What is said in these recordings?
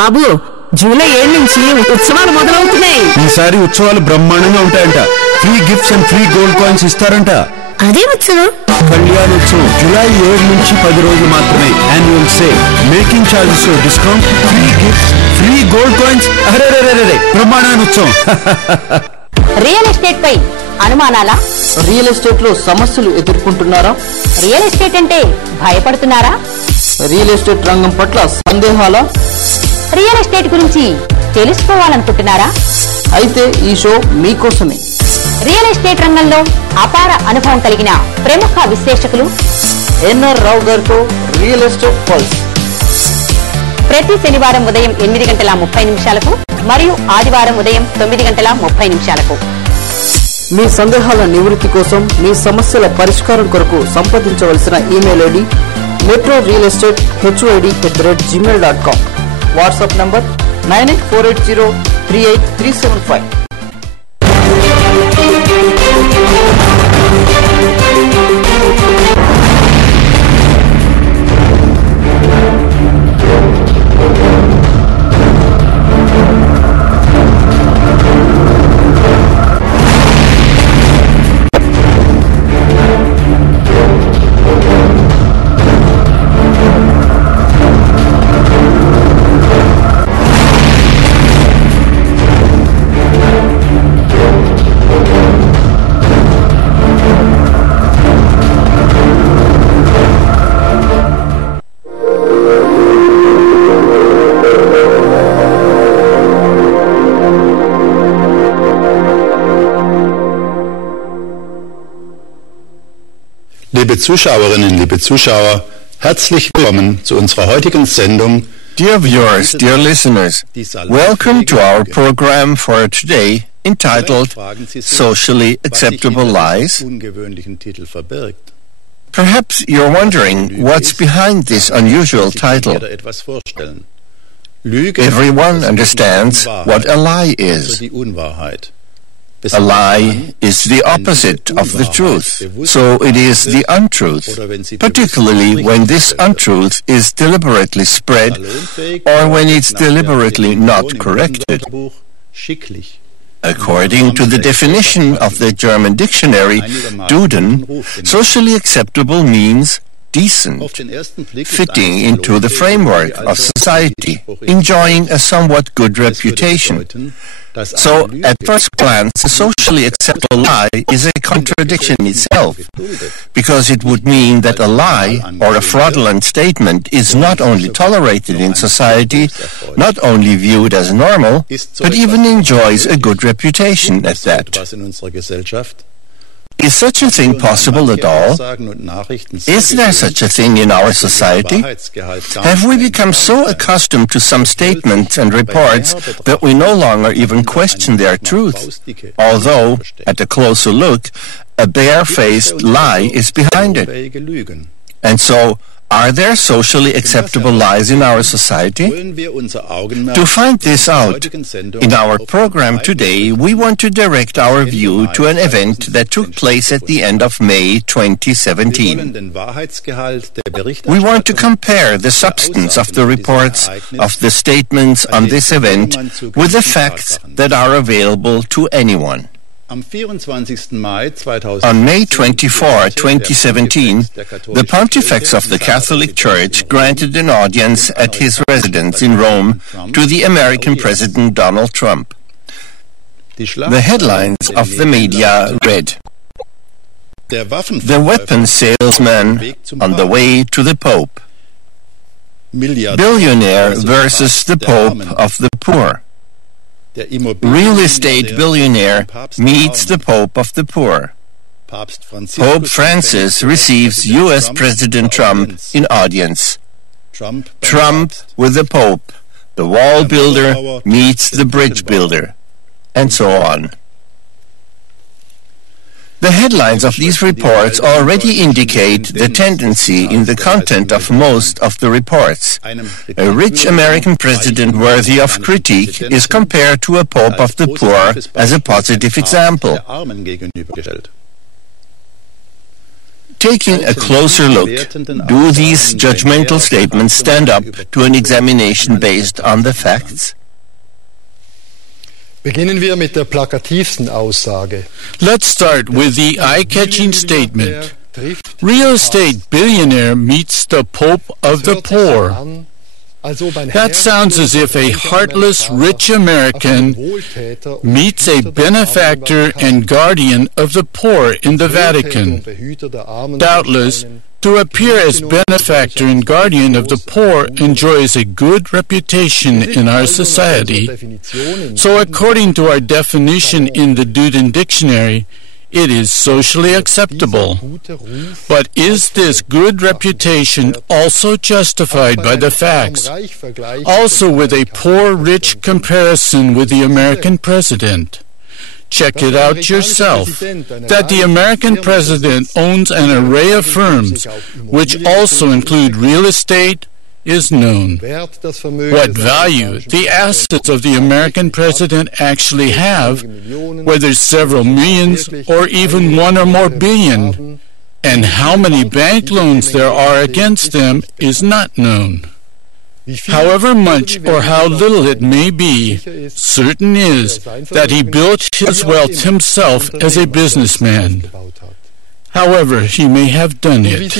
బాబు July 7 నుంచి ఉత్సవాలు మొదలవుతున్నాయి. ఈసారి ఉత్సవాలు బ్రహ్మాండంగా ఉంటాయంట. Free gifts and free gold coins ఇస్తారంట. అదే ఉత్సవం కళ్యాణోత్సవం జూలై 7 నుంచి 10 రోజులు మాత్రమే. Annual sale, making charges discount, free gifts, free gold coins. అరే బ్రహ్మాండమైన ఉత్సవం. రియల్ ఎస్టేట్ పై అనుమానాలా? రియల్ ఎస్టేట్ లో సమస్యలు ఎదుర్కొంటున్నారా? రియల్ ఎస్టేట్ అంటే భయపడుతున్నారా? రియల్ ఎస్టేట్ రంగం పట్ల సందేహాలా? రియల్ ఎస్టేట్ గురించి తెలుసుకోవాలనుకుంటున్నారా? అయితే ఈ షో మీకోసమే. రియల్ ఎస్టేట్ రంగంలో అపార అనుభవం కలిగిన ప్రముఖ విశ్లేషకులు ఎన్ఆర్ రావు గారితో రియల్ ఎస్టేట్ పల్స్ ప్రతి శనివారం ఉదయం 8:30 మరియు ఆదివారం ఉదయం 9:30 మీ సందేహాల నివృత్తి కోసం, మీ సమస్యల పరిష్కారం కొరకు సంప్రదించవలసిన email ID metrorealestateHOD@gmail.com. WhatsApp number 9848038375. Liebe Zuschauerinnen, liebe Zuschauer, herzlich willkommen zu unserer heutigen Sendung. Dear viewers, dear listeners, welcome to our program for today entitled Socially Acceptable Lies. Perhaps you're wondering what's behind this unusual title. Everyone understands what a lie is. A lie is the opposite of the truth, so it is the untruth, particularly when this untruth is deliberately spread or when it's deliberately not corrected. According to the definition of the German dictionary, Duden, socially acceptable means decent, fitting into the framework of society, enjoying a somewhat good reputation. So, at first glance, a socially acceptable lie is a contradiction itself, because it would mean that a lie or a fraudulent statement is not only tolerated in society, not only viewed as normal, but even enjoys a good reputation at that. Is such a thing possible at all? Is there such a thing in our society? Have we become so accustomed to some statements and reports that we no longer even question their truth, although, at a closer look, a bare-faced lie is behind it? And so, are there socially acceptable lies in our society? To find this out, in our program today, we want to direct our view to an event that took place at the end of May 2017. We want to compare the substance of the reports, of the statements on this event, with the facts that are available to anyone. On May 24, 2017, the Pontifex of the Catholic Church granted an audience at his residence in Rome to the American President Donald Trump. The headlines of the media read, "The weapons salesman on the way to the Pope. Billionaire versus the Pope of the poor. Real estate billionaire meets the Pope of the poor. Pope Francis receives U.S. President Trump in audience. Trump with the Pope. The wall builder meets the bridge builder." And so on. The headlines of these reports already indicate the tendency in the content of most of the reports. A rich American president worthy of critique is compared to a Pope of the poor as a positive example. Taking a closer look, do these judgmental statements stand up to an examination based on the facts? Beginnen wir mit der plakativsten Aussage. Let's start with the eye-catching statement. Real estate billionaire meets the Pope of the poor. That sounds as if a heartless, rich American meets a benefactor and guardian of the poor in the Vatican. Doubtless, to appear as benefactor and guardian of the poor enjoys a good reputation in our society. So according to our definition in the Duden Dictionary, it is socially acceptable. But is this good reputation also justified by the facts? Also with a poor-rich comparison with the American president. Check it out yourself, that the American president owns an array of firms, which also include real estate, is known. What value the assets of the American president actually have, whether several millions or even one or more billion, and how many bank loans there are against them is not known. However much or how little it may be, certain is that he built his wealth himself as a businessman. However, he may have done it.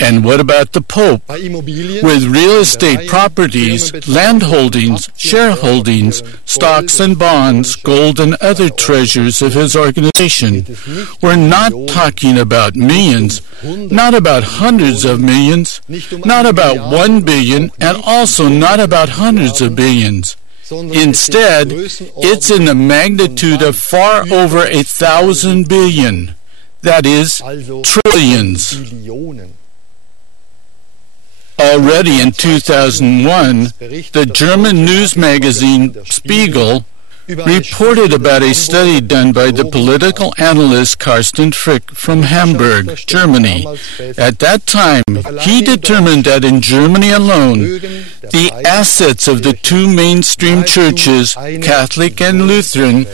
And what about the Pope? With real estate properties, land holdings, shareholdings, stocks and bonds, gold and other treasures of his organization, we're not talking about millions, not about hundreds of millions, not about 1 billion, and also not about hundreds of billions. Instead, it's in the magnitude of far over 1,000 billion. That is, trillions. Already in 2001, the German news magazine Spiegel reported about a study done by the political analyst Carsten Frick from Hamburg, Germany. At that time, he determined that in Germany alone, the assets of the two mainstream churches, Catholic and Lutheran,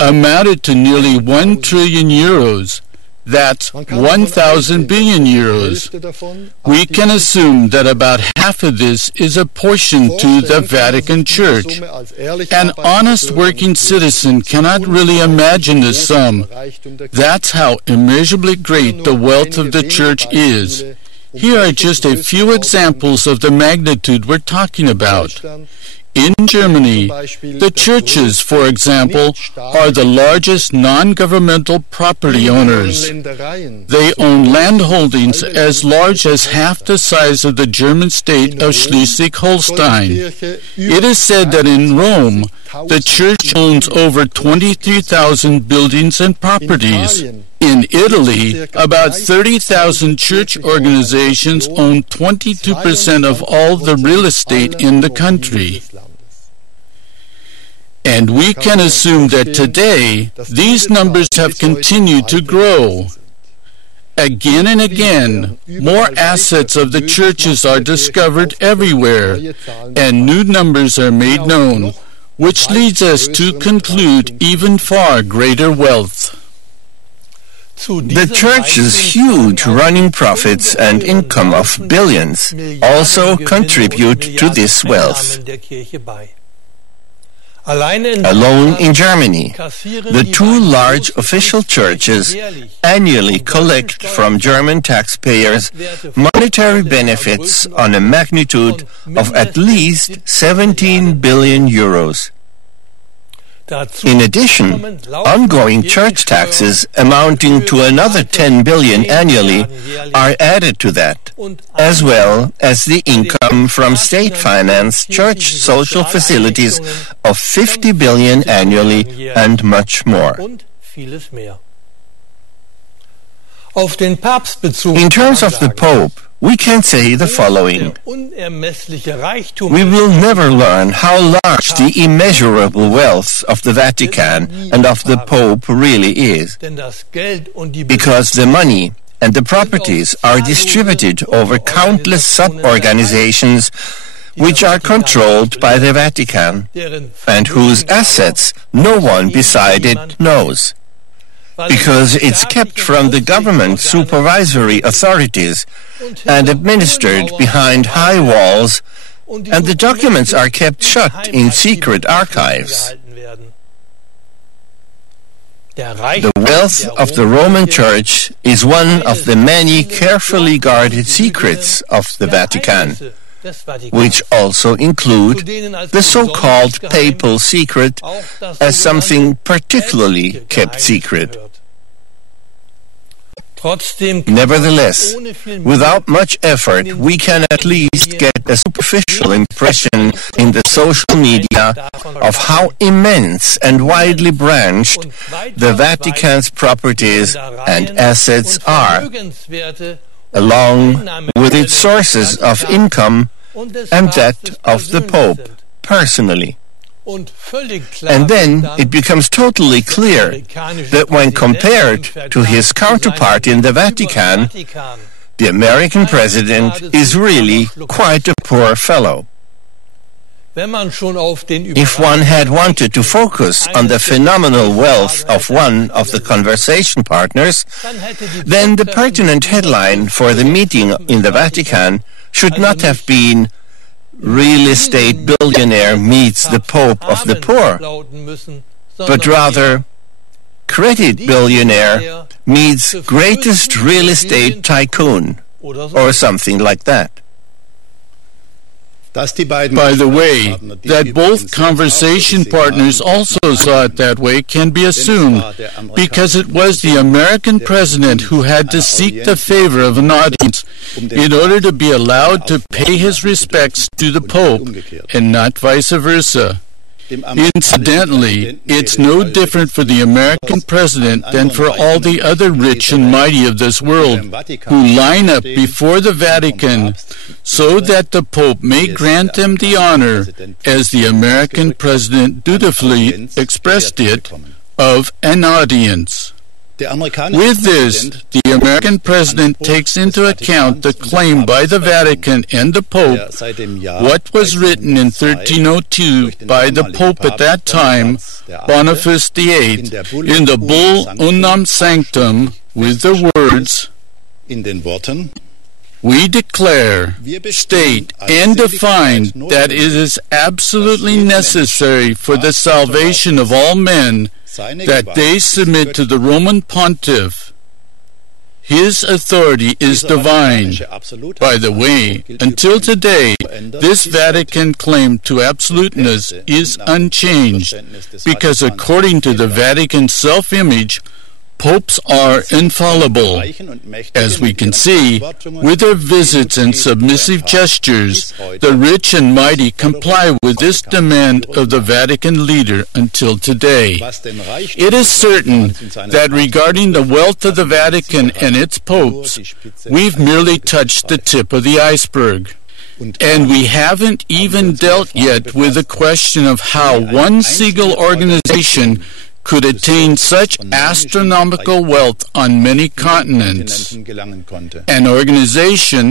amounted to nearly 1 trillion euros. That's 1,000 billion euros. We can assume that about half of this is apportioned to the Vatican Church. An honest working citizen cannot really imagine the sum. That's how immeasurably great the wealth of the Church is. Here are just a few examples of the magnitude we're talking about. In Germany, the churches, for example, are the largest non-governmental property owners. They own land holdings as large as half the size of the German state of Schleswig-Holstein. It is said that in Rome, the church owns over 23,000 buildings and properties. In Italy, about 30,000 church organizations own 22% of all the real estate in the country. And we can assume that today, these numbers have continued to grow. Again and again, more assets of the churches are discovered everywhere, and new numbers are made known, which leads us to conclude even far greater wealth. The Church's huge running profits and income of billions also contribute to this wealth. Alone in Germany, the two large official churches annually collect from German taxpayers monetary benefits on a magnitude of at least 17 billion euros. In addition, ongoing church taxes amounting to another 10 billion annually are added to that, as well as the income from state-financed church social facilities of 50 billion annually and much more. In terms of the Pope, we can say the following. We will never learn how large the immeasurable wealth of the Vatican and of the Pope really is, because the money and the properties are distributed over countless sub-organizations which are controlled by the Vatican and whose assets no one beside it knows. because it's kept from the government supervisory authorities and administered behind high walls, and the documents are kept shut in secret archives. The wealth of the Roman Church is one of the many carefully guarded secrets of the Vatican, which also include the so-called papal secret as something particularly kept secret. Nevertheless, without much effort, we can at least get a superficial impression in the social media of how immense and widely branched the Vatican's properties and assets are, along with its sources of income and that of the Pope personally. And then it becomes totally clear that when compared to his counterpart in the Vatican, the American president is really quite a poor fellow. If one had wanted to focus on the phenomenal wealth of one of the conversation partners, then the pertinent headline for the meeting in the Vatican should not have been "Real estate billionaire meets the Pope of the Poor," but rather "Credit billionaire meets greatest real estate tycoon," or something like that. By the way, that both conversation partners also saw it that way can be assumed, because it was the American president who had to seek the favor of an audience in order to be allowed to pay his respects to the Pope, and not vice versa. Incidentally, it's no different for the American president than for all the other rich and mighty of this world who line up before the Vatican so that the Pope may grant them the honor, as the American president dutifully expressed it, of an audience. With this, the American president takes into account the claim by the Vatican and the Pope, what was written in 1302 by the Pope at that time, Boniface VIII, in the bull Unam Sanctum, with the words, "We declare, state, and define that it is absolutely necessary for the salvation of all men that they submit to the Roman Pontiff. His authority is divine." By the way, until today, this Vatican claim to absoluteness is unchanged, because according to the Vatican self-image, popes are infallible. As we can see, with their visits and submissive gestures, the rich and mighty comply with this demand of the Vatican leader until today. It is certain that regarding the wealth of the Vatican and its popes, we've merely touched the tip of the iceberg. And we haven't even dealt yet with the question of how one single organization could attain such astronomical wealth on many continents, an organization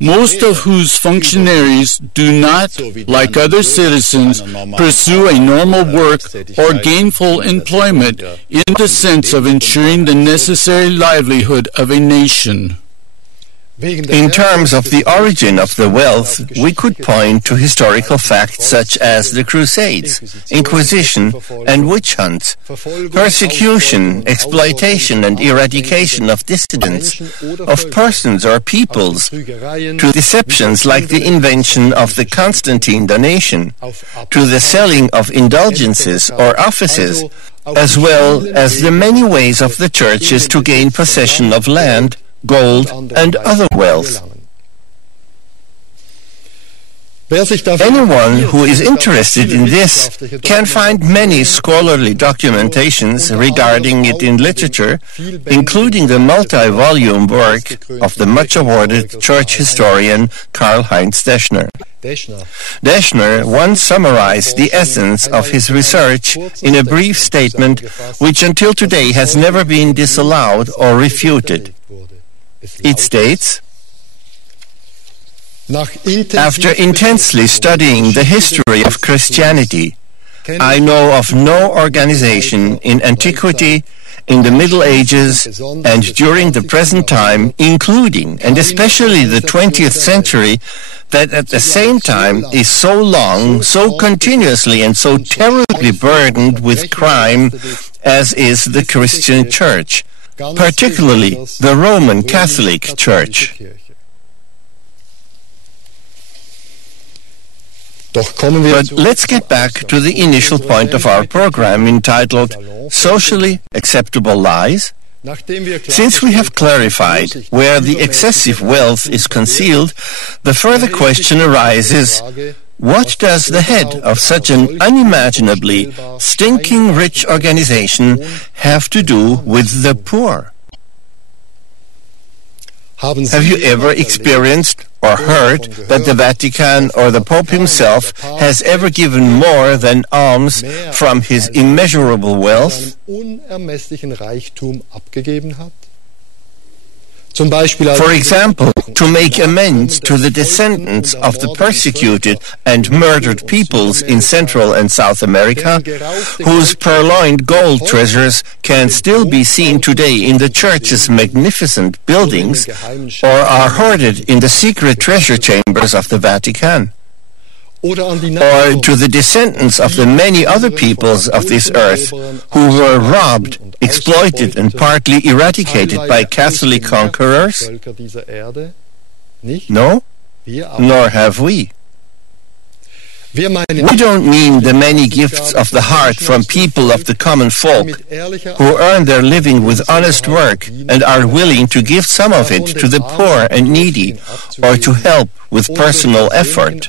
most of whose functionaries do not, like other citizens, pursue a normal work or gainful employment in the sense of ensuring the necessary livelihood of a nation. In terms of the origin of the wealth, we could point to historical facts such as the Crusades, Inquisition, and witch hunts, persecution, exploitation, and eradication of dissidents, of persons or peoples, to deceptions like the invention of the Constantine donation, to the selling of indulgences or offices, as well as the many ways of the churches to gain possession of land, gold, and other wealth. Anyone who is interested in this can find many scholarly documentations regarding it in literature, including the multi-volume work of the much-awarded church historian Karl-Heinz Deschner. Deschner once summarized the essence of his research in a brief statement which until today has never been disallowed or refuted. It states, "After intensely studying the history of Christianity, I know of no organization in antiquity in the Middle Ages, and during the present time, including and especially the 20th century, that at the same time is so long, so continuously and so terribly burdened with crime as is the Christian Church, particularly the Roman Catholic Church. But let's get back to the initial point of our program entitled Socially Acceptable Lies. Since we have clarified where the excessive wealth is concealed, the further question arises, what does the head of such an unimaginably stinking rich organization have to do with the poor? Have you ever experienced or heard that the Vatican or the Pope himself has ever given more than alms from his immeasurable wealth? For example, to make amends to the descendants of the persecuted and murdered peoples in Central and South America, whose purloined gold treasures can still be seen today in the church's magnificent buildings, or are hoarded in the secret treasure chambers of the Vatican. Or to the descendants of the many other peoples of this earth who were robbed, exploited, and partly eradicated by Catholic conquerors? No, nor have we. We don't mean the many gifts of the heart from people of the common folk who earn their living with honest work and are willing to give some of it to the poor and needy or to help with personal effort.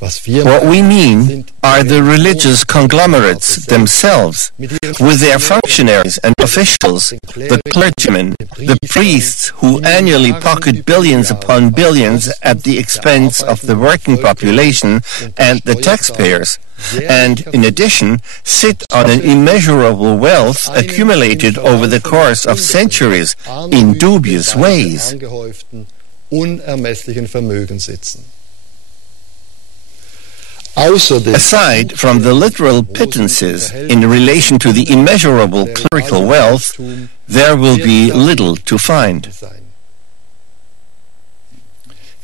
What we mean are the religious conglomerates themselves, with their functionaries and officials, the clergymen, the priests who annually pocket billions upon billions at the expense of the working population and the taxpayers, and, in addition, sit on an immeasurable wealth accumulated over the course of centuries in dubious ways. Aside from the literal pittances in relation to the immeasurable clerical wealth, there will be little to find.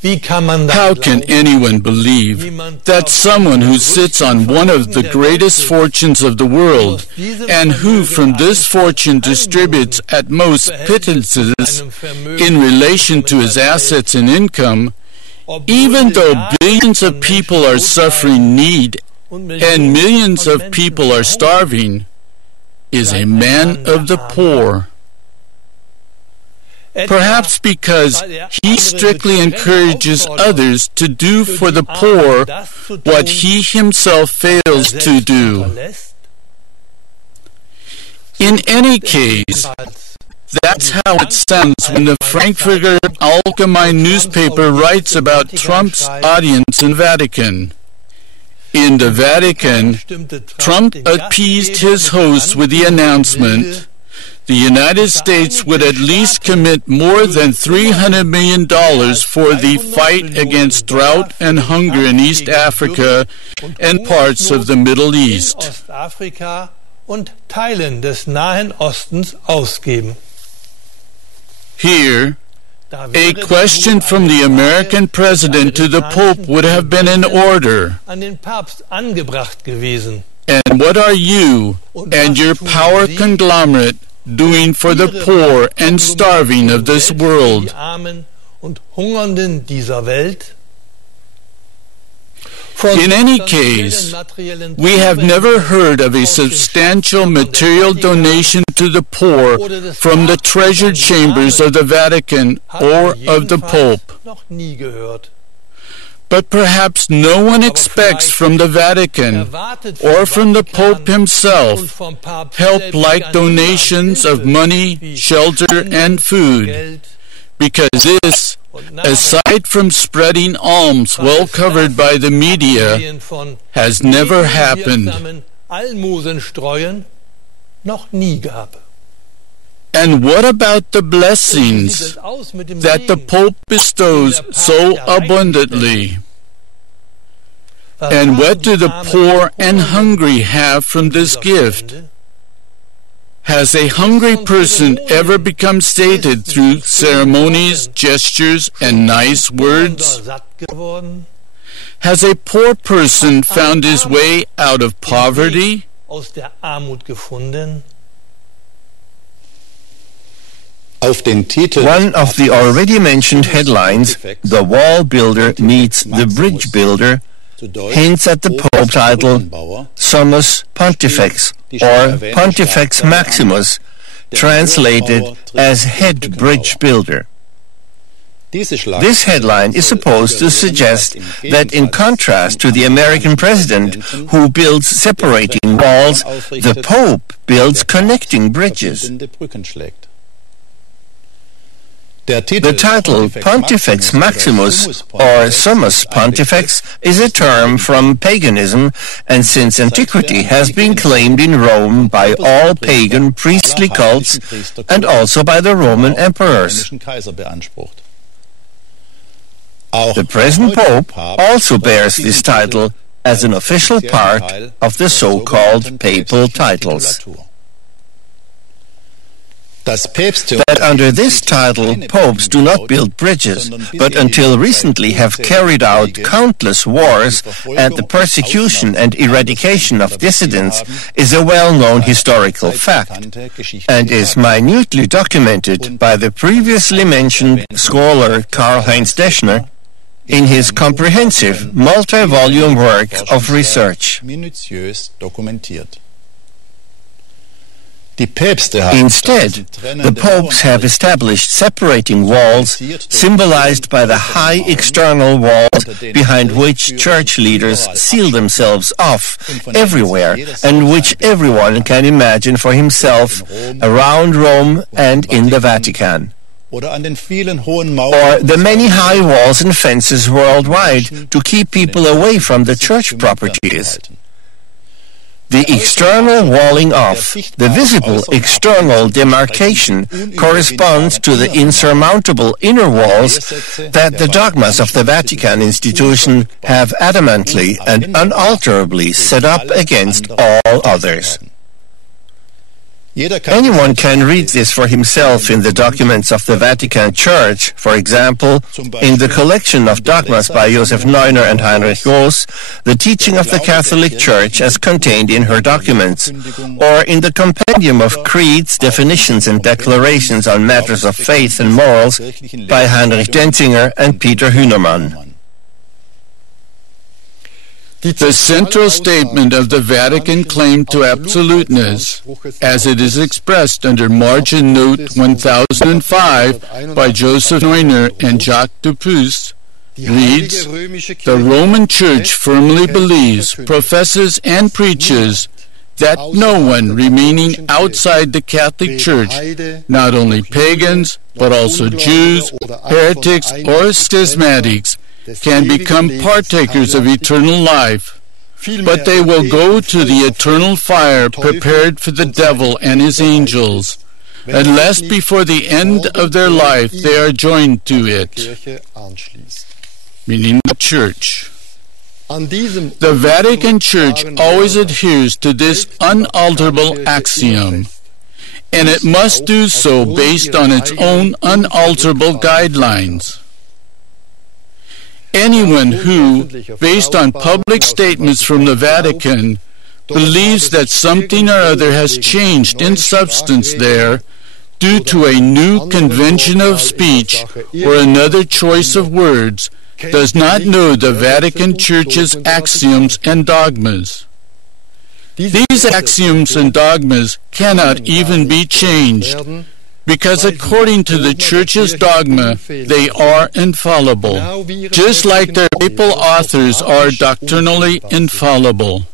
How can anyone believe that someone who sits on one of the greatest fortunes of the world, and who from this fortune distributes at most pittances in relation to his assets and income, even though billions of people are suffering need and millions of people are starving, is a man of the poor? Perhaps because he strictly encourages others to do for the poor what he himself fails to do. In any case, that's how it sounds when the Frankfurter Allgemeine newspaper writes about Trump's audience in Vatican. In the Vatican, Trump appeased his hosts with the announcement the United States would at least commit more than $300 million for the fight against drought and hunger in East Africa and parts of the Middle East. Here, a question from the American president to the Pope would have been in order. And what are you and your power conglomerate doing for the poor and starving of this world? In any case, we have never heard of a substantial material donation to the poor from the treasure chambers of the Vatican or of the Pope. But perhaps no one expects from the Vatican or from the Pope himself help like donations of money, shelter, and food, because this, aside from spreading alms well covered by the media, has never happened. And what about the blessings that the Pope bestows so abundantly? And what do the poor and hungry have from this gift? Has a hungry person ever become sated through ceremonies, gestures, and nice words? Has a poor person found his way out of poverty? One of the already mentioned headlines, "The Wall Builder Meets the Bridge Builder," hints at the Pope title Summus Pontifex, or Pontifex Maximus, translated as Head Bridge Builder. This headline is supposed to suggest that in contrast to the American president, who builds separating walls, the Pope builds connecting bridges. The title Pontifex Maximus, or Summus Pontifex, is a term from paganism, and since antiquity has been claimed in Rome by all pagan priestly cults and also by the Roman emperors. The present Pope also bears this title as an official part of the so-called papal titles. That under this title, popes do not build bridges, but until recently have carried out countless wars and the persecution and eradication of dissidents, is a well-known historical fact, and is minutely documented by the previously mentioned scholar Karl-Heinz Deschner in his comprehensive multi-volume work of research. Instead, the popes have established separating walls, symbolized by the high external walls behind which church leaders seal themselves off everywhere, and which everyone can imagine for himself around Rome and in the Vatican. Or the many high walls and fences worldwide to keep people away from the church properties. The external walling off, the visible external demarcation, corresponds to the insurmountable inner walls that the dogmas of the Vatican institution have adamantly and unalterably set up against all others. Anyone can read this for himself in the documents of the Vatican Church, for example, in the collection of dogmas by Joseph Neuner and Heinrich Gross, the teaching of the Catholic Church as contained in her documents, or in the compendium of creeds, definitions and declarations on matters of faith and morals by Heinrich Denzinger and Peter Hühnermann. The central statement of the Vatican claim to absoluteness, as it is expressed under margin note 1005 by Joseph Neuner and Jacques Dupuis, reads, "The Roman Church firmly believes, professes, and preaches that no one remaining outside the Catholic Church, not only pagans, but also Jews, heretics, or schismatics, can become partakers of eternal life, but they will go to the eternal fire prepared for the devil and his angels, unless before the end of their life they are joined to it," meaning the Church. The Vatican Church always adheres to this unalterable axiom, and it must do so based on its own unalterable guidelines. Anyone who, based on public statements from the Vatican, believes that something or other has changed in substance there due to a new convention of speech or another choice of words does not know the Vatican Church's axioms and dogmas. These axioms and dogmas cannot even be changed, because according to the Church's dogma, they are infallible, just like their papal authors are doctrinally infallible.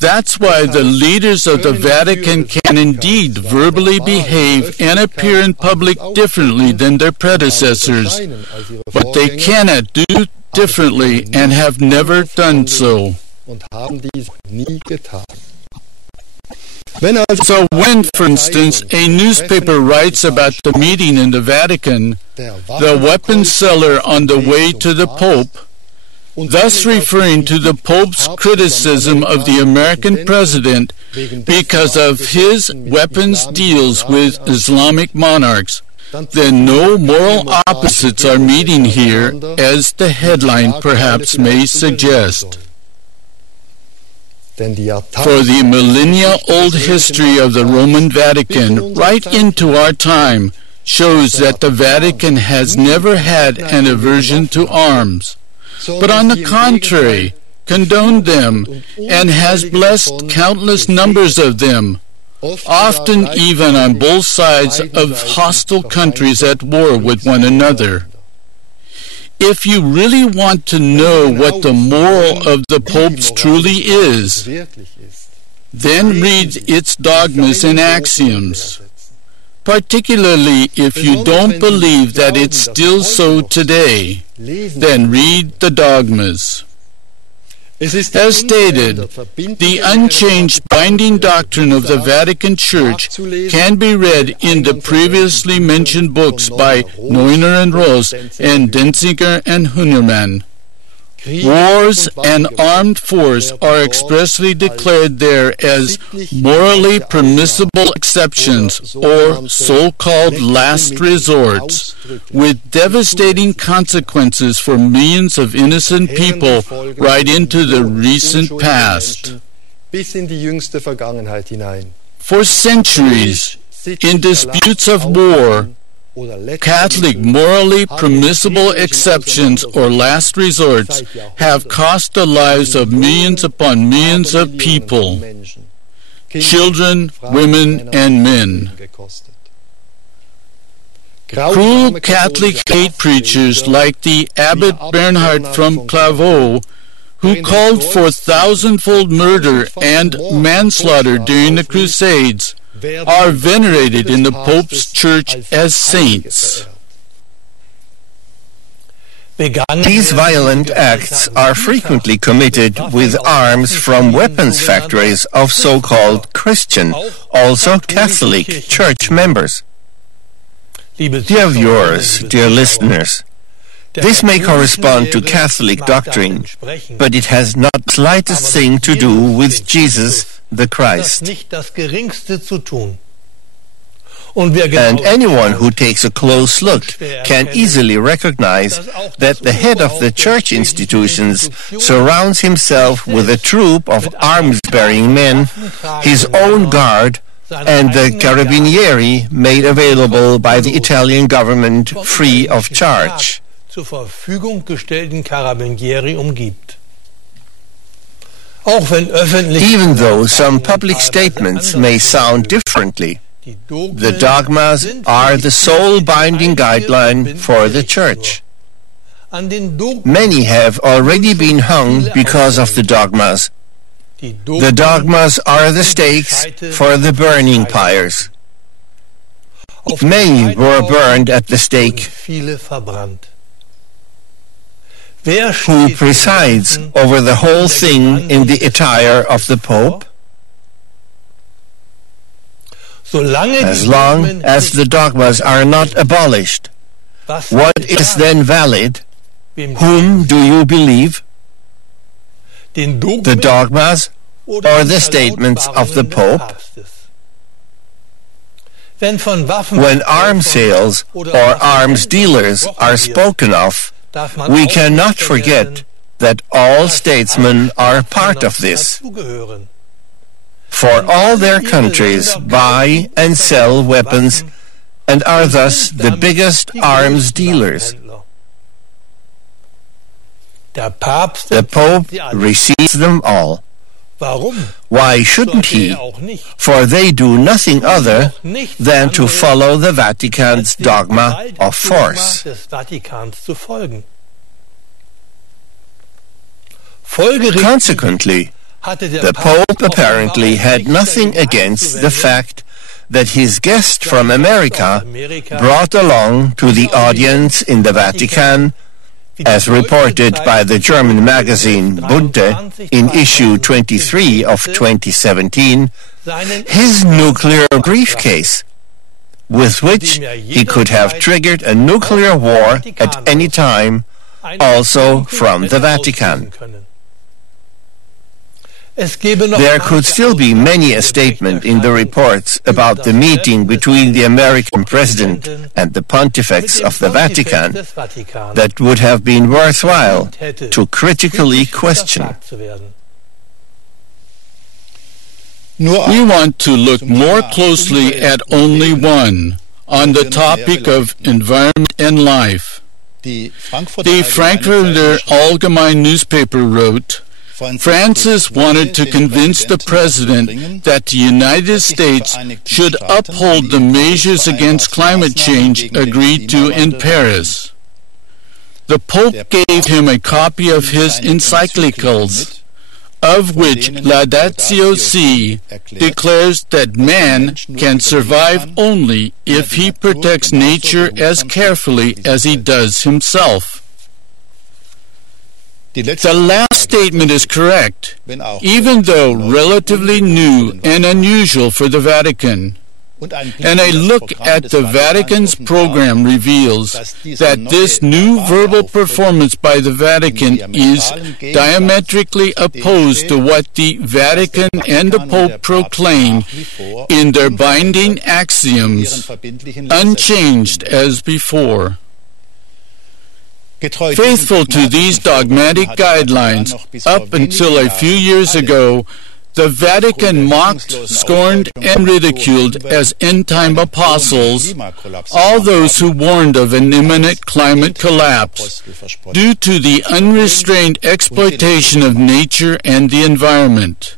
That's why the leaders of the Vatican can indeed verbally behave and appear in public differently than their predecessors, but they cannot do differently and have never done so. So when, for instance, a newspaper writes about the meeting in the Vatican, the weapons seller on the way to the Pope, thus referring to the Pope's criticism of the American president because of his weapons deals with Islamic monarchs, then no moral opposites are meeting here, as the headline perhaps may suggest. For the millennia-old history of the Roman Vatican, right into our time, shows that the Vatican has never had an aversion to arms, but on the contrary, condoned them and has blessed countless numbers of them, often even on both sides of hostile countries at war with one another. If you really want to know what the moral of the Popes truly is, then read its dogmas and axioms, particularly if you don't believe that it's still so today. Then read the dogmas. As stated, the unchanged binding doctrine of the Vatican Church can be read in the previously mentioned books by Neuner and Ross and Denzinger and Hunnermann. Wars and armed force are expressly declared there as morally permissible exceptions or so-called last resorts, with devastating consequences for millions of innocent people right into the recent past. For centuries, in disputes of war, Catholic morally permissible exceptions or last resorts have cost the lives of millions upon millions of people, children, women, and men. Cruel Catholic hate preachers like the Abbot Bernhard from Clairvaux, who called for thousandfold murder and manslaughter during the Crusades, are venerated in the Pope's Church as saints. These violent acts are frequently committed with arms from weapons factories of so-called Christian, also Catholic, church members. Dear viewers, dear listeners, this may correspond to Catholic doctrine, but it has not the slightest thing to do with Jesus the Christ. And anyone who takes a close look can easily recognize that the head of the church institutions surrounds himself with a troop of arms-bearing men, his own guard, and the Carabinieri made available by the Italian government free of charge. Even though some public statements may sound differently, the dogmas are the sole binding guideline for the Church. Many have already been hung because of the dogmas. The dogmas are the stakes for the burning pyres. Many were burned at the stake. Who presides over the whole thing in the attire of the Pope? As long as the dogmas are not abolished, what is then valid? Whom do you believe? The dogmas or the statements of the Pope? When arms sales or arms dealers are spoken of, we cannot forget that all statesmen are part of this. For all their countries buy and sell weapons and are thus the biggest arms dealers. The Pope receives them all. Why shouldn't he? For they do nothing other than to follow the Vatican's dogma of force. Consequently, the Pope apparently had nothing against the fact that his guest from America brought along to the audience in the Vatican, as reported by the German magazine Bunte in issue 23 of 2017, his nuclear briefcase, with which he could have triggered a nuclear war at any time, also from the Vatican. There could still be many a statement in the reports about the meeting between the American president and the pontifex of the Vatican that would have been worthwhile to critically question. We want to look more closely at only one, on the topic of environment and life. The Frankfurter Allgemeine newspaper wrote, Francis wanted to convince the President that the United States should uphold the measures against climate change agreed to in Paris. The Pope gave him a copy of his encyclicals, of which Laudatio Si declares that man can survive only if he protects nature as carefully as he does himself. The last statement is correct, even though relatively new and unusual for the Vatican. And a look at the Vatican's program reveals that this new verbal performance by the Vatican is diametrically opposed to what the Vatican and the Pope proclaim in their binding axioms, unchanged as before. Faithful to these dogmatic guidelines, up until a few years ago, the Vatican mocked, scorned, and ridiculed as end-time apostles all those who warned of an imminent climate collapse due to the unrestrained exploitation of nature and the environment.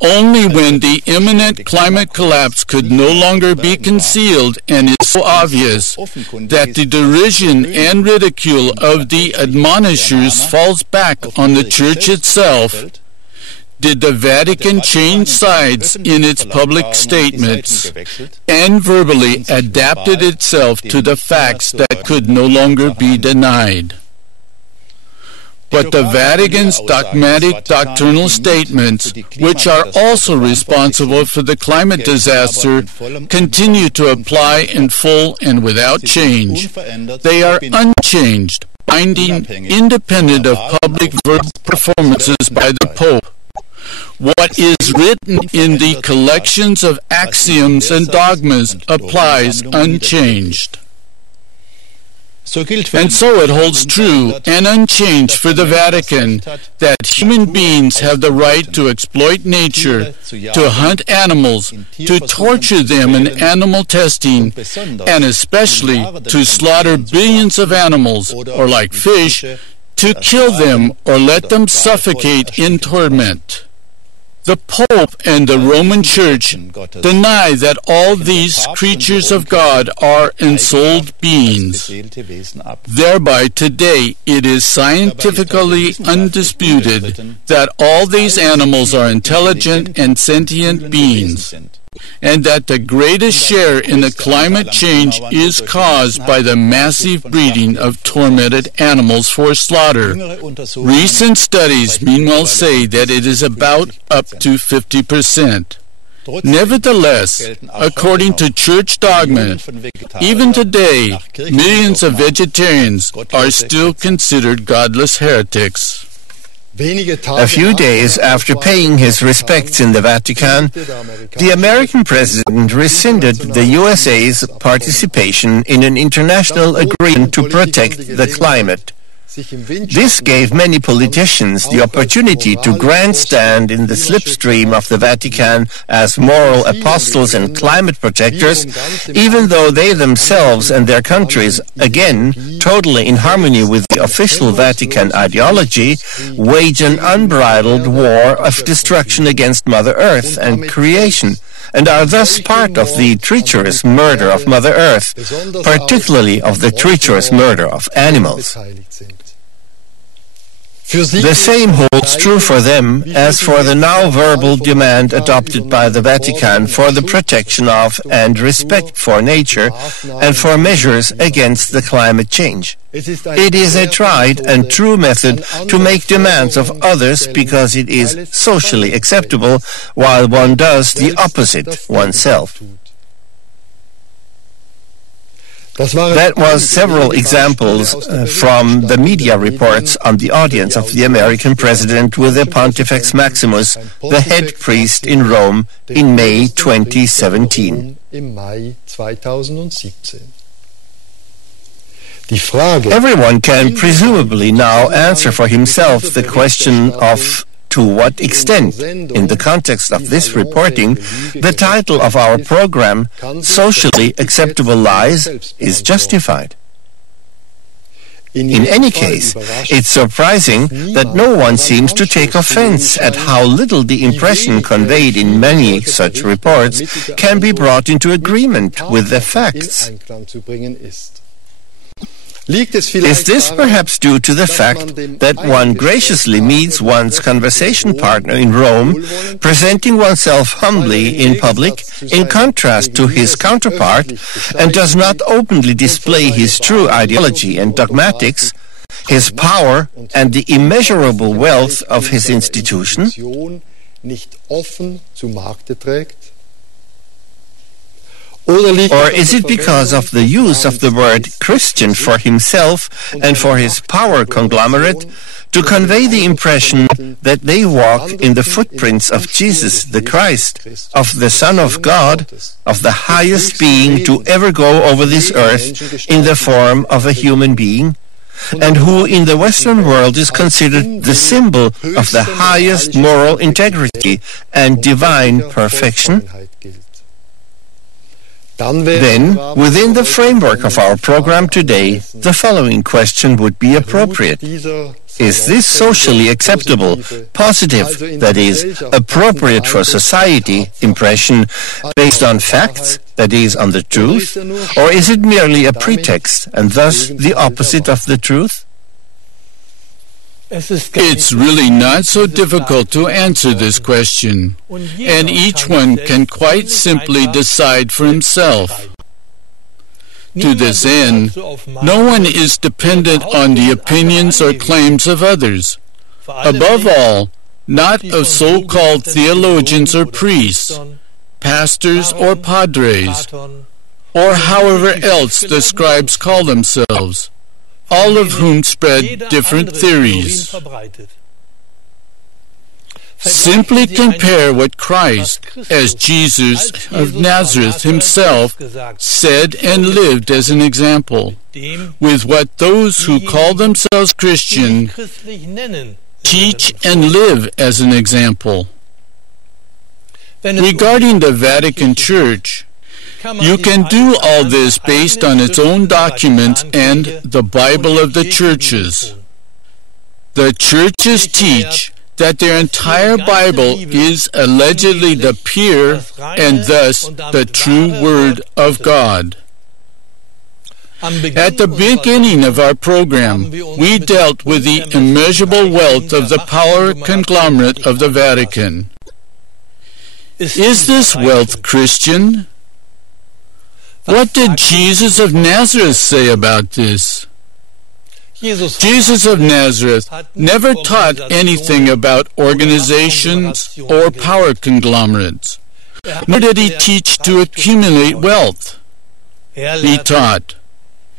Only when the imminent climate collapse could no longer be concealed and is so obvious that the derision and ridicule of the admonishers falls back on the Church itself did the Vatican change sides in its public statements and verbally adapted itself to the facts that could no longer be denied. But the Vatican's dogmatic doctrinal statements, which are also responsible for the climate disaster, continue to apply in full and without change. They are unchanged, binding, independent of public verbal performances by the Pope. What is written in the collections of axioms and dogmas applies unchanged. And so it holds true and unchanged for the Vatican that human beings have the right to exploit nature, to hunt animals, to torture them in animal testing, and especially to slaughter billions of animals, or like fish, to kill them or let them suffocate in torment. The Pope and the Roman Church deny that all these creatures of God are ensouled beings. Thereby today it is scientifically undisputed that all these animals are intelligent and sentient beings, and that the greatest share in the climate change is caused by the massive breeding of tormented animals for slaughter. Recent studies, meanwhile, say that it is about up to 50%. Nevertheless, according to church dogma, even today, millions of vegetarians are still considered godless heretics. A few days after paying his respects in the Vatican, the American president rescinded the USA's participation in an international agreement to protect the climate. This gave many politicians the opportunity to grandstand in the slipstream of the Vatican as moral apostles and climate protectors, even though they themselves and their countries, again totally in harmony with the official Vatican ideology, wage an unbridled war of destruction against Mother Earth and creation, and are thus part of the treacherous murder of Mother Earth, particularly of the treacherous murder of animals. The same holds true for them as for the now verbal demand adopted by the Vatican for the protection of and respect for nature and for measures against the climate change. It is a tried and true method to make demands of others because it is socially acceptable, while one does the opposite oneself. That was several examples from the media reports on the audience of the American president with the Pontifex Maximus, the head priest in Rome, in May 2017. Everyone can presumably now answer for himself the question of to what extent, in the context of this reporting, the title of our program, Socially Acceptable Lies, is justified. In any case, it's surprising that no one seems to take offense at how little the impression conveyed in many such reports can be brought into agreement with the facts. Is this perhaps due to the fact that one graciously meets one's conversation partner in Rome, presenting oneself humbly in public, in contrast to his counterpart, and does not openly display his true ideology and dogmatics, his power, and the immeasurable wealth of his institution? Or is it because of the use of the word Christian for himself and for his power conglomerate to convey the impression that they walk in the footprints of Jesus the Christ, of the Son of God, of the highest being to ever go over this earth in the form of a human being, and who in the Western world is considered the symbol of the highest moral integrity and divine perfection? Then, within the framework of our program today, the following question would be appropriate. Is this socially acceptable, positive, that is, appropriate for society, impression based on facts, that is, on the truth, or is it merely a pretext and thus the opposite of the truth? It's really not so difficult to answer this question, and each one can quite simply decide for himself. To this end, no one is dependent on the opinions or claims of others. Above all, not of so-called theologians or priests, pastors or padres, or however else the scribes call themselves, all of whom spread different theories. Simply compare what Christ, as Jesus of Nazareth himself, said and lived as an example, with what those who call themselves Christian teach and live as an example. Regarding the Vatican Church, you can do all this based on its own documents and the Bible of the churches. The churches teach that their entire Bible is allegedly the pure and thus the true Word of God. At the beginning of our program, we dealt with the immeasurable wealth of the power conglomerate of the Vatican. Is this wealth Christian? What did Jesus of Nazareth say about this? Jesus of Nazareth never taught anything about organizations or power conglomerates, nor did he teach to accumulate wealth. He taught,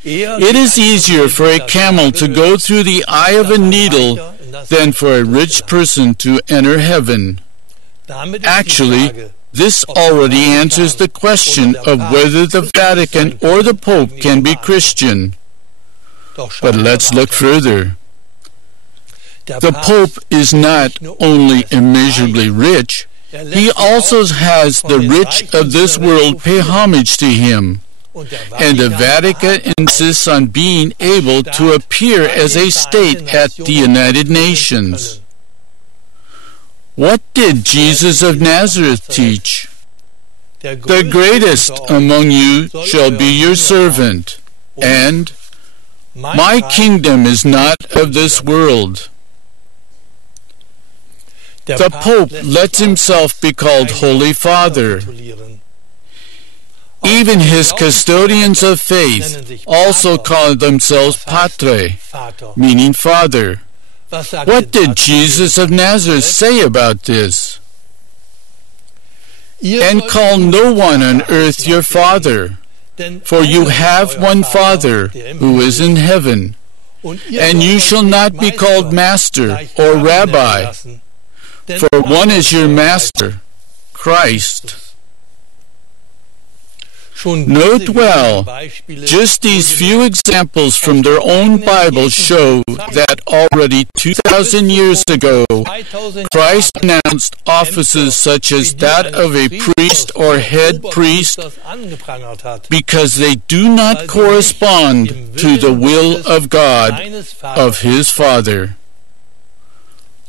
"It is easier for a camel to go through the eye of a needle than for a rich person to enter heaven." Actually, this already answers the question of whether the Vatican or the Pope can be Christian. But let's look further. The Pope is not only immeasurably rich, he also has the rich of this world pay homage to him. And the Vatican insists on being able to appear as a state at the United Nations. What did Jesus of Nazareth teach? "The greatest among you shall be your servant," and "My kingdom is not of this world." The Pope lets himself be called Holy Father. Even his custodians of faith also call themselves Patre, meaning Father. What did Jesus of Nazareth say about this? "And call no one on earth your father, For you have one Father, who is in heaven, and you shall not be called Master or Rabbi, for one is your Master, Christ. Note well, just these few examples from their own Bible show that already 2,000 years ago, Christ announced offices such as that of a priest or head priest because they do not correspond to the will of God, of His Father.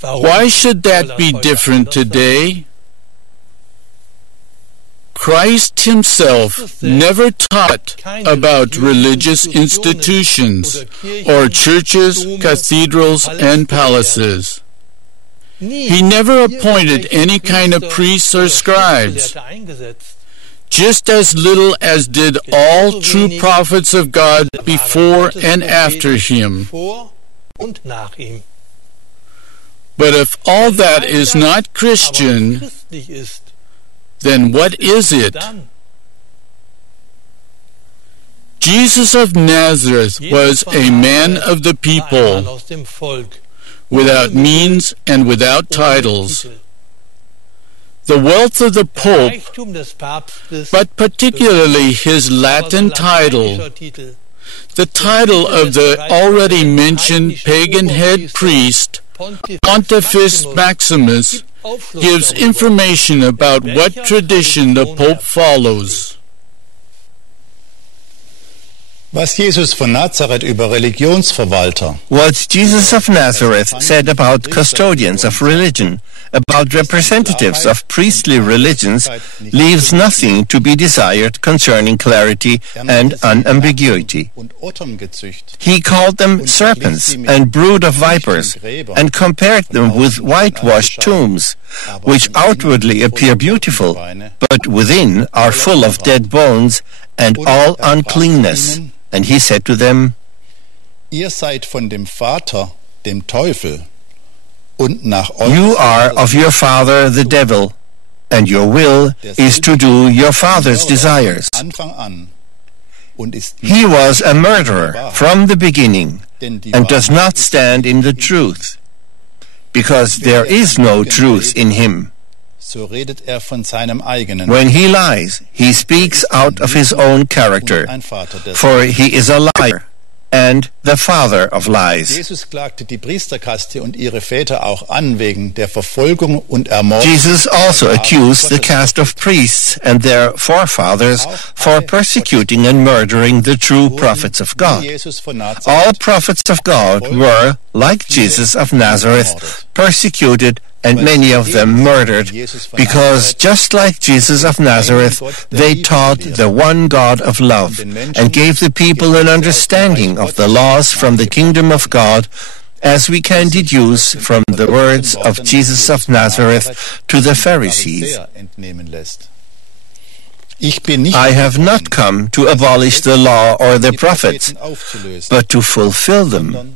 Why should that be different today? Christ Himself never taught about religious institutions or churches, cathedrals, and palaces. He never appointed any kind of priests or scribes, just as little as did all true prophets of God before and after Him. But if all that is not Christian, then what is it? Jesus of Nazareth was a man of the people, without means and without titles. The wealth of the Pope, but particularly his Latin title, the title of the already mentioned pagan head priest, Pontifex Maximus, gives information about what tradition the Pope follows. Was Jesus von Nazareth über Religionsverwalter, What Jesus of Nazareth said about custodians of religion, about representatives of priestly religions, leaves nothing to be desired concerning clarity and unambiguity. He called them serpents and brood of vipers, and compared them with whitewashed tombs, which outwardly appear beautiful, but within are full of dead bones and all uncleanness. And he said to them, Ihr seid von dem Vater, dem Teufel, und nach You are of your father the devil, and your will is to do your father's desires. Anfang an und ist He was a murderer from the beginning, and does not stand in the truth, because there is no truth in him. so redet von seinem eigenen. When he lies, he speaks out of his own character, for he is a liar, and the father of lies. Jesus klagte die Priesterkaste und ihre Väter auch an wegen der Verfolgung und Ermordung. Jesus also accused the caste of priests and their forefathers for persecuting and murdering the true prophets of God. All prophets of God were, like Jesus of Nazareth, persecuted and many of them murdered, because just like Jesus of Nazareth, they taught the one God of love and gave the people an understanding of the laws from the kingdom of God, as we can deduce from the words of Jesus of Nazareth to the Pharisees. I have not come to abolish the law or the prophets, but to fulfill them.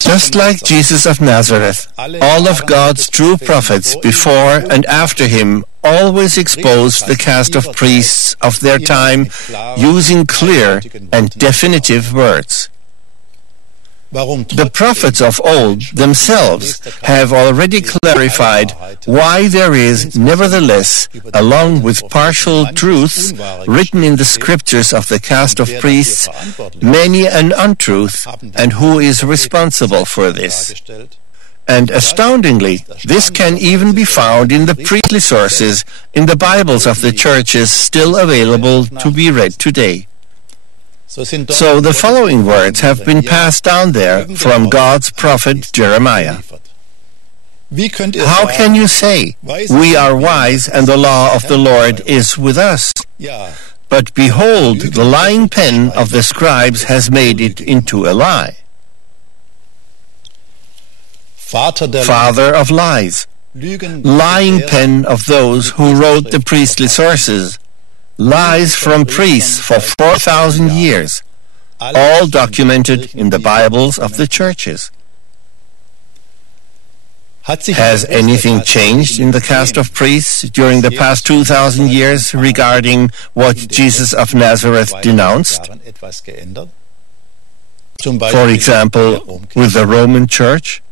Just like Jesus of Nazareth, all of God's true prophets before and after him always exposed the caste of priests of their time using clear and definitive words. The prophets of old themselves have already clarified why there is, nevertheless, along with partial truths written in the scriptures of the caste of priests, many an untruth, and who is responsible for this. And astoundingly, this can even be found in the priestly sources in the Bibles of the churches still available to be read today. So the following words have been passed down there from God's prophet Jeremiah. How can you say, "We are wise and the law of the Lord is with us"? But behold, the lying pen of the scribes has made it into a lie. Father of lies, lying pen of those who wrote the priestly sources, lies from priests for 4,000 years, all documented in the Bibles of the churches. Has anything changed in the caste of priests during the past 2,000 years regarding what Jesus of Nazareth denounced? For example, with the Roman Church?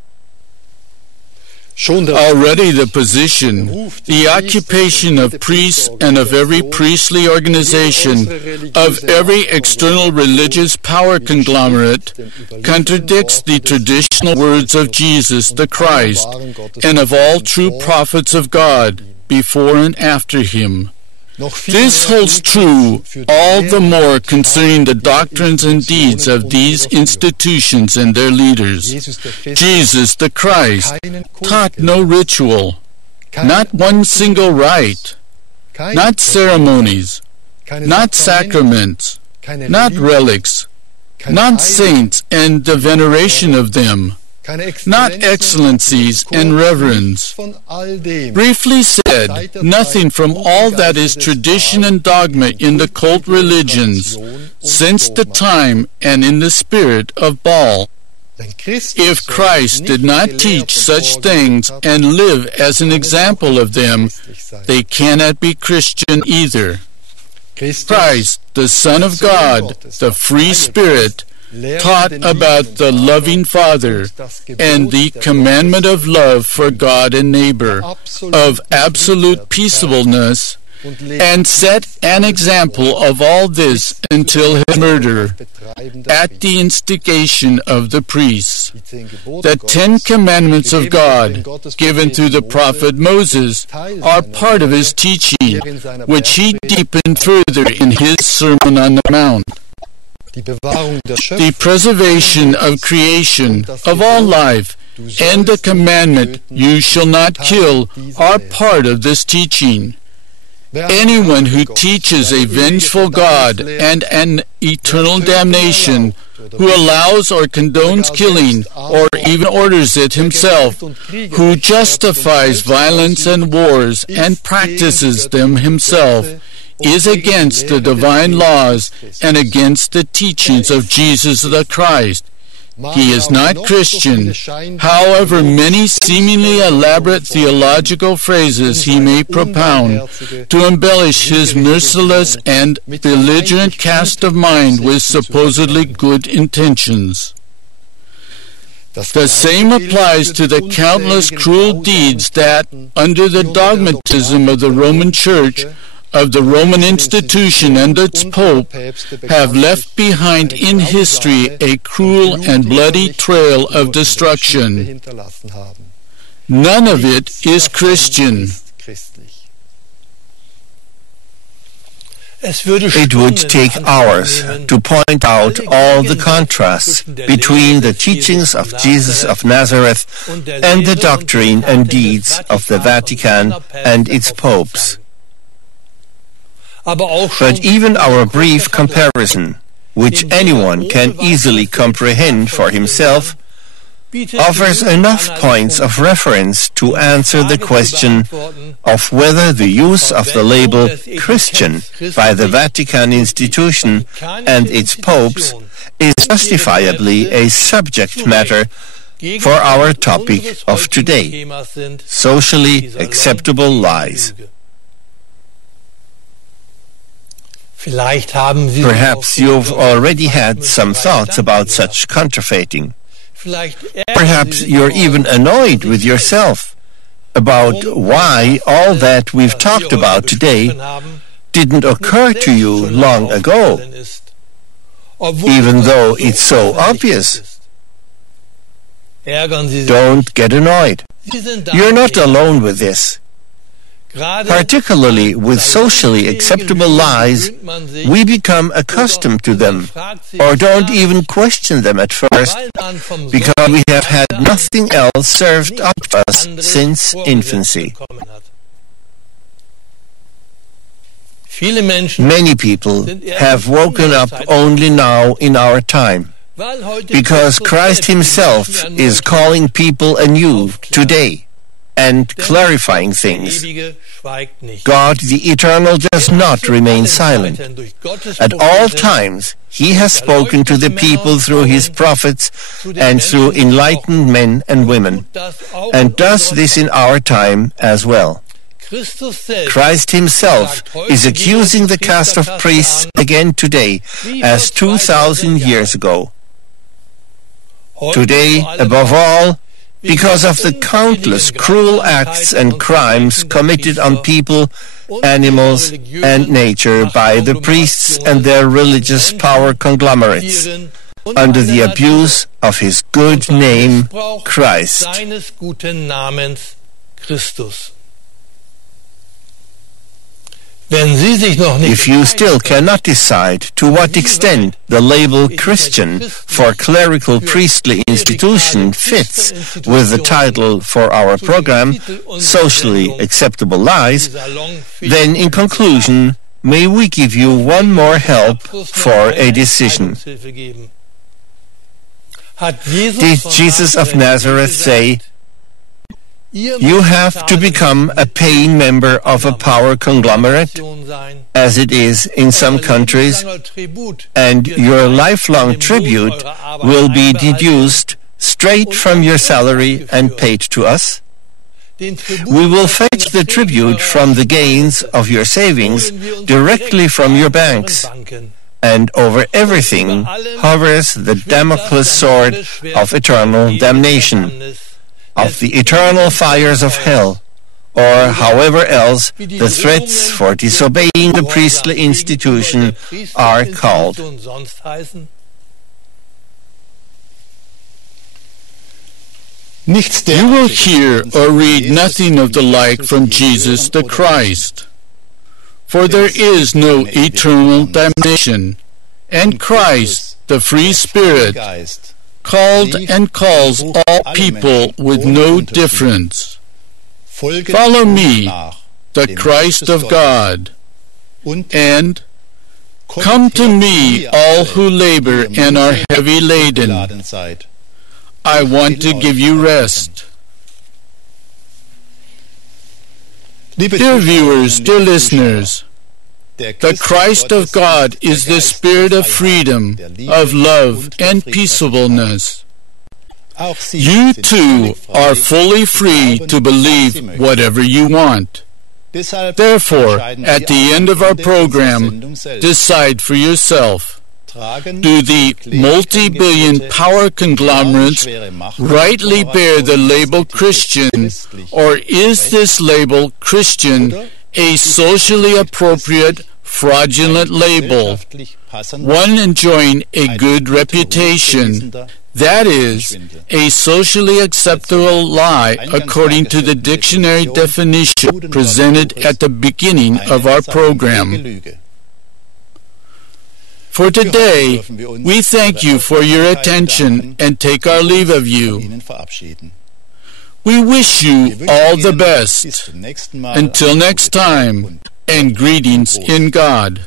Already the position, the occupation of priests and of every priestly organization, of every external religious power conglomerate, contradicts the traditional words of Jesus the Christ and of all true prophets of God before and after him. This holds true all the more concerning the doctrines and deeds of these institutions and their leaders. Jesus the Christ taught no ritual, not one single rite, not ceremonies, not sacraments, not relics, not saints and the veneration of them, not excellencies and reverence. Briefly said, nothing from all that is tradition and dogma in the cult religions since the time and in the spirit of Baal. If Christ did not teach such things and live as an example of them, they cannot be Christian either. Christ, the Son of God, the free Spirit, taught about the loving Father and the commandment of love for God and neighbor, of absolute peaceableness, and set an example of all this until his murder at the instigation of the priests. The 10 Commandments of God, given through the prophet Moses, are part of his teaching, which he deepened further in his Sermon on the Mount. The preservation of creation, of all life, and the commandment, "You shall not kill," are part of this teaching. Anyone who teaches a vengeful God and an eternal damnation, who allows or condones killing, or even orders it himself, who justifies violence and wars and practices them himself, is against the divine laws and against the teachings of Jesus the Christ. He is not Christian, however many seemingly elaborate theological phrases he may propound to embellish his merciless and belligerent cast of mind with supposedly good intentions. The same applies to the countless cruel deeds that, under the dogmatism of the Roman Church, of the Roman institution and its Pope, have left behind in history a cruel and bloody trail of destruction. None of it is Christian. It would take hours to point out all the contrasts between the teachings of Jesus of Nazareth and the doctrine and deeds of the Vatican and its popes. But even our brief comparison, which anyone can easily comprehend for himself, offers enough points of reference to answer the question of whether the use of the label Christian by the Vatican institution and its popes is justifiably a subject matter for our topic of today, socially acceptable lies. Perhaps you've already had some thoughts about such counterfeiting. Perhaps you're even annoyed with yourself about why all that we've talked about today didn't occur to you long ago, even though it's so obvious. Don't get annoyed. You're not alone with this. Particularly with socially acceptable lies, we become accustomed to them, or don't even question them at first, because we have had nothing else served up to us since infancy. Many people have woken up only now in our time, because Christ himself is calling people anew today, and clarifying things. God, the Eternal, does not remain silent. At all times, He has spoken to the people through His prophets and through enlightened men and women, and does this in our time as well. Christ Himself is accusing the caste of priests again today, as 2,000 years ago. Today, above all, because of the countless cruel acts and crimes committed on people, animals, and nature by the priests and their religious power conglomerates, under the abuse of His good name, Christ. If you still cannot decide to what extent the label Christian for clerical priestly institution fits with the title for our program, Socially Acceptable Lies, then in conclusion, may we give you one more help for a decision. Did Jesus of Nazareth say, "You have to become a paying member of a power conglomerate, as it is in some countries, and your lifelong tribute will be deduced straight from your salary and paid to us? We will fetch the tribute from the gains of your savings directly from your banks, and over everything hovers the Damocles sword of eternal damnation, of the eternal fires of hell, or however else the threats for disobeying the priestly institution are called." You will hear or read nothing of the like from Jesus the Christ. For there is no eternal damnation, and Christ, the free Spirit, called and calls all people with no difference. Follow me, the Christ of God, and come to me, all who labor and are heavy laden. I want to give you rest. Dear viewers, dear listeners, the Christ of God is the Spirit of freedom, of love, and peaceableness. You too are fully free to believe whatever you want. Therefore, at the end of our program, decide for yourself. Do the multi-billion power conglomerates rightly bear the label Christian, or is this label Christian a socially appropriate, fraudulent label, one enjoying a good reputation, that is, a socially acceptable lie according to the dictionary definition presented at the beginning of our program? For today, we thank you for your attention and take our leave of you. We wish you all the best. Until next time, and greetings in God.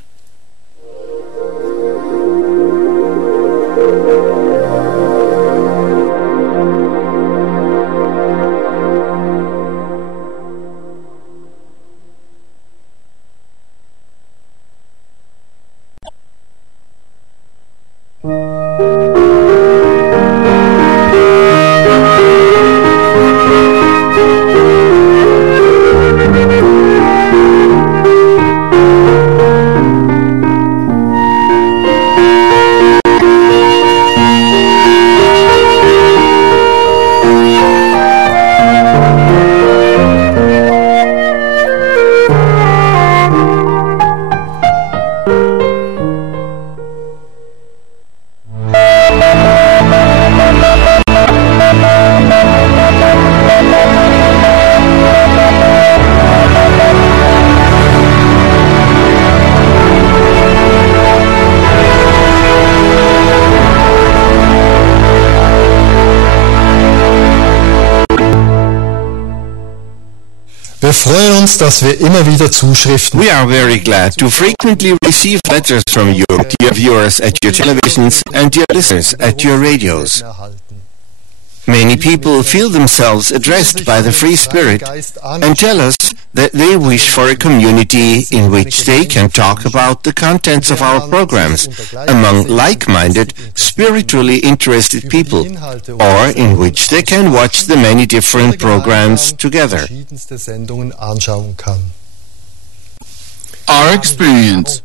We are very glad to frequently receive letters from you, dear viewers at your televisions and dear listeners at your radios. Many people feel themselves addressed by the free spirit and tell us that they wish for a community in which they can talk about the contents of our programs among like-minded, spiritually interested people, or in which they can watch the many different programs together. Our experience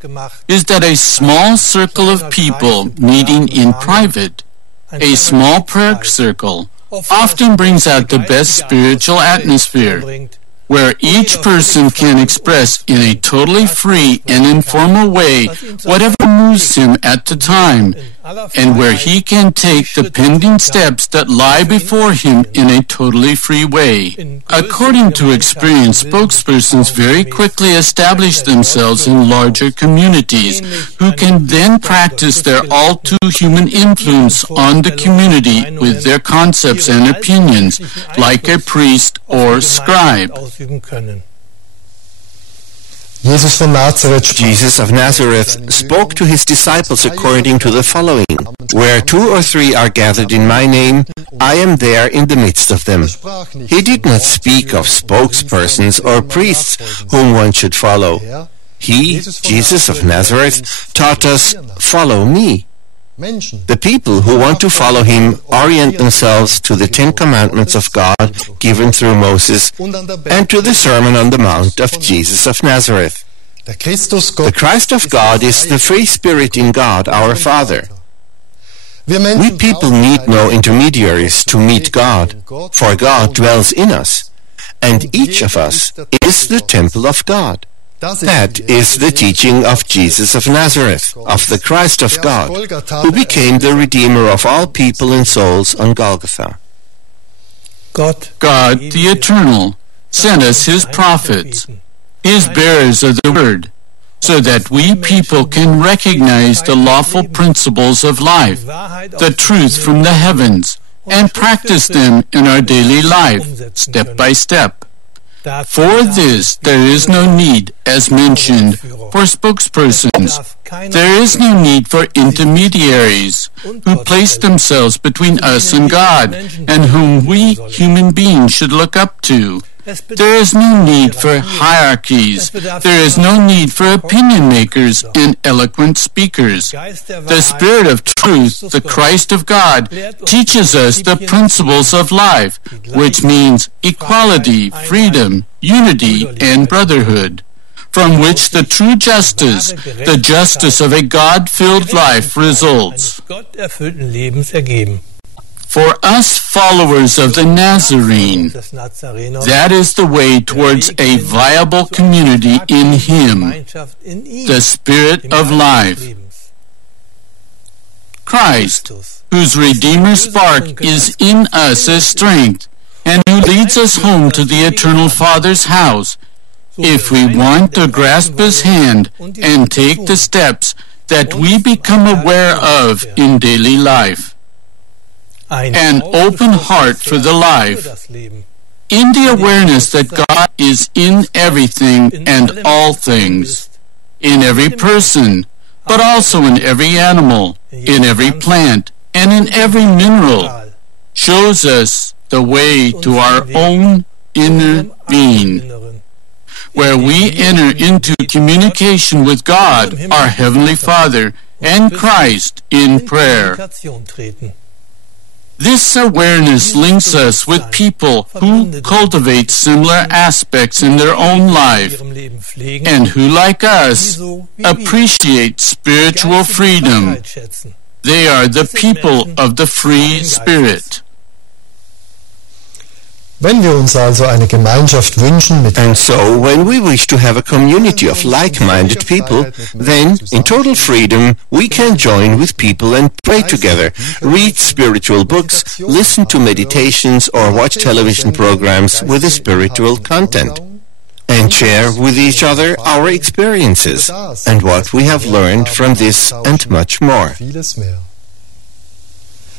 is that a small circle of people meeting in private, a small prayer circle, often brings out the best spiritual atmosphere, where each person can express in a totally free and informal way whatever moves him at the time, and where he can take the pending steps that lie before him in a totally free way. According to experience, spokespersons very quickly establish themselves in larger communities, who can then practice their all-too-human influence on the community with their concepts and opinions, like a priest or scribe. Jesus of Nazareth spoke to his disciples according to the following: "Where 2 or 3 are gathered in my name, I am there in the midst of them." He did not speak of spokespersons or priests whom one should follow. He, Jesus of Nazareth, taught us, "Follow me." The people who want to follow him orient themselves to the 10 Commandments of God given through Moses and to the Sermon on the Mount of Jesus of Nazareth. The Christ of God is the free spirit in God, our Father. We people need no intermediaries to meet God, for God dwells in us, and each of us is the temple of God. That is the teaching of Jesus of Nazareth, of the Christ of God, who became the Redeemer of all people and souls on Golgotha. God, the Eternal, sent us his prophets, his bearers of the word, so that we people can recognize the lawful principles of life, the truth from the heavens, and practice them in our daily life, step by step. For this, there is no need, as mentioned, for spokespersons. There is no need for intermediaries who place themselves between us and God, and whom we human beings should look up to. There is no need for hierarchies. There is no need for opinion makers and eloquent speakers. The Spirit of truth, the Christ of God, teaches us the principles of life, which means equality, freedom, unity, and brotherhood, from which the true justice, the justice of a God-filled life, results. For us followers of the Nazarene, that is the way towards a viable community in him, the Spirit of life. Christ, whose Redeemer spark is in us as strength, and who leads us home to the Eternal Father's house, if we want to grasp his hand and take the steps that we become aware of in daily life. An open heart for the life, in the awareness that God is in everything and all things, in every person, but also in every animal, in every plant, and in every mineral, shows us the way to our own inner being, where we enter into communication with God, our Heavenly Father, and Christ in prayer. This awareness links us with people who cultivate similar aspects in their own life and who, like us, appreciate spiritual freedom. They are the people of the free spirit. And so, when we wish to have a community of like-minded people, then, in total freedom, we can join with people and pray together, read spiritual books, listen to meditations, or watch television programs with a spiritual content, and share with each other our experiences and what we have learned from this and much more.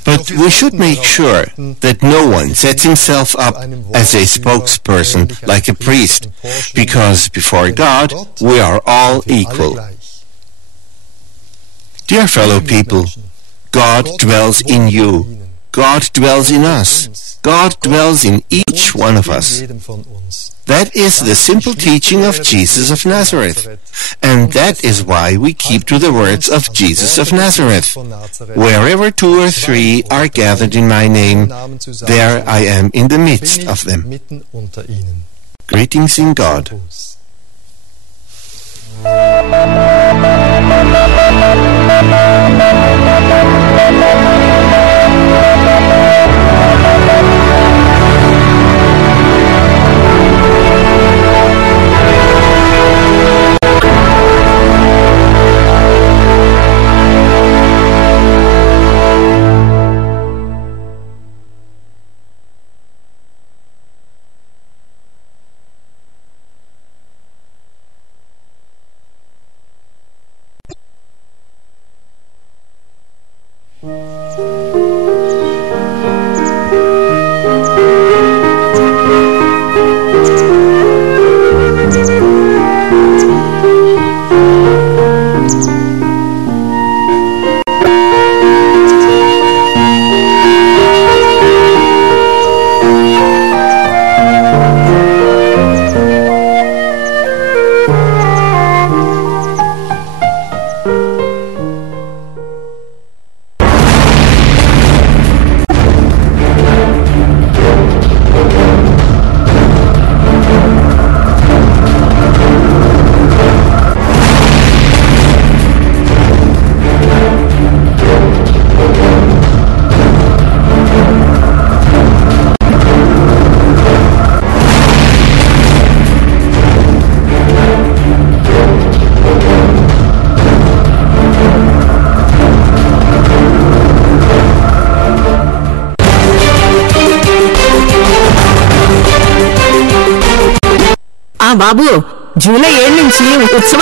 But we should make sure that no one sets himself up as a spokesperson like a priest, because before God we are all equal. Dear fellow people, God dwells in you. God dwells in us. God dwells in each one of us. That is the simple teaching of Jesus of Nazareth. And that is why we keep to the words of Jesus of Nazareth. Wherever 2 or 3 are gathered in my name, there I am in the midst of them. Greetings in God. Babu July 7 నుంచి ఉత్సవ